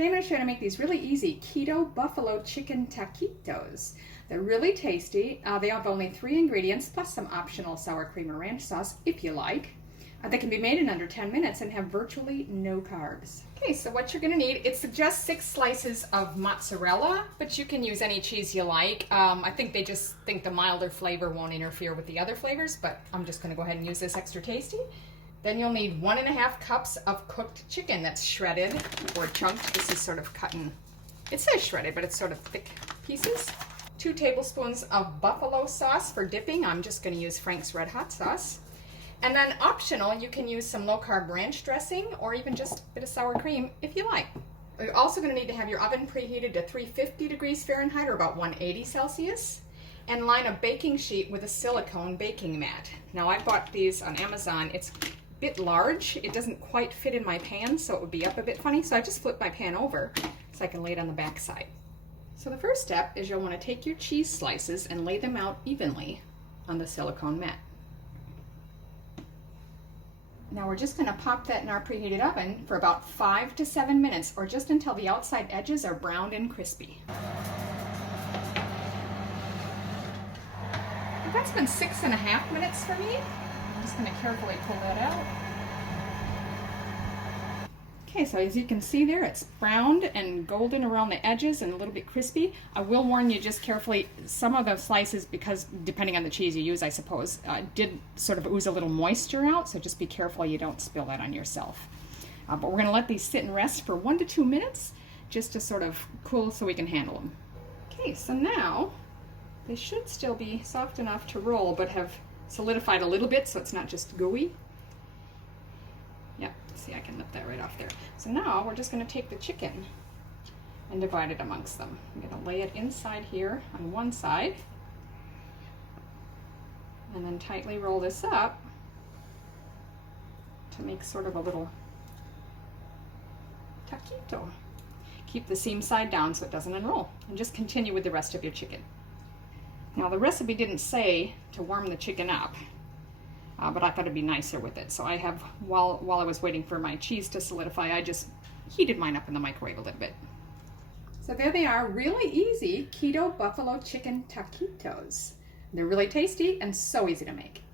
Today I'm going to show you how to make these really easy Keto Buffalo Chicken Taquitos. They're really tasty. They have only 3 ingredients plus some optional sour cream or ranch sauce if you like. They can be made in under 10 minutes and have virtually no carbs. Okay, so what you're going to need, it suggests 6 slices of mozzarella, but you can use any cheese you like. I think they just think the milder flavor won't interfere with the other flavors, but I'm just going to go ahead and use this extra tasty. Then you'll need 1.5 cups of cooked chicken that's shredded or chunked. This is sort of cut in, it says shredded, but it's sort of thick pieces. 2 tablespoons of buffalo sauce for dipping. I'm just going to use Frank's Red Hot sauce. And then optional, you can use some low-carb ranch dressing or even just a bit of sour cream if you like. You're also going to need to have your oven preheated to 350 degrees Fahrenheit or about 180 Celsius. And line a baking sheet with a silicone baking mat. Now I bought these on Amazon. It's a bit large. It doesn't quite fit in my pan, so it would be up a bit funny. So I just flipped my pan over so I can lay it on the back side. So the first step is you'll want to take your cheese slices and lay them out evenly on the silicone mat. Now we're just going to pop that in our preheated oven for about 5 to 7 minutes, or just until the outside edges are browned and crispy. That's been 6.5 minutes for me. I'm just going to carefully pull that out. Okay, so as you can see there, it's browned and golden around the edges and a little bit crispy. I will warn you just carefully, some of the slices, because depending on the cheese you use, I suppose, did sort of ooze a little moisture out, so just be careful you don't spill that on yourself. But we're going to let these sit and rest for 1 to 2 minutes just to sort of cool so we can handle them. Okay, so now they should still be soft enough to roll, but have solidified a little bit so it's not just gooey. Yep, see, I can lift that right off there. So now we're just going to take the chicken and divide it amongst them. I'm going to lay it inside here on one side and then tightly roll this up to make sort of a little taquito. Keep the seam side down so it doesn't unroll, and just continue with the rest of your chicken. Now the recipe didn't say to warm the chicken up, but I thought it'd be nicer with it. So I have, while I was waiting for my cheese to solidify, I just heated mine up in the microwave a little bit. So there they are, really easy Keto Buffalo Chicken Taquitos. They're really tasty and so easy to make.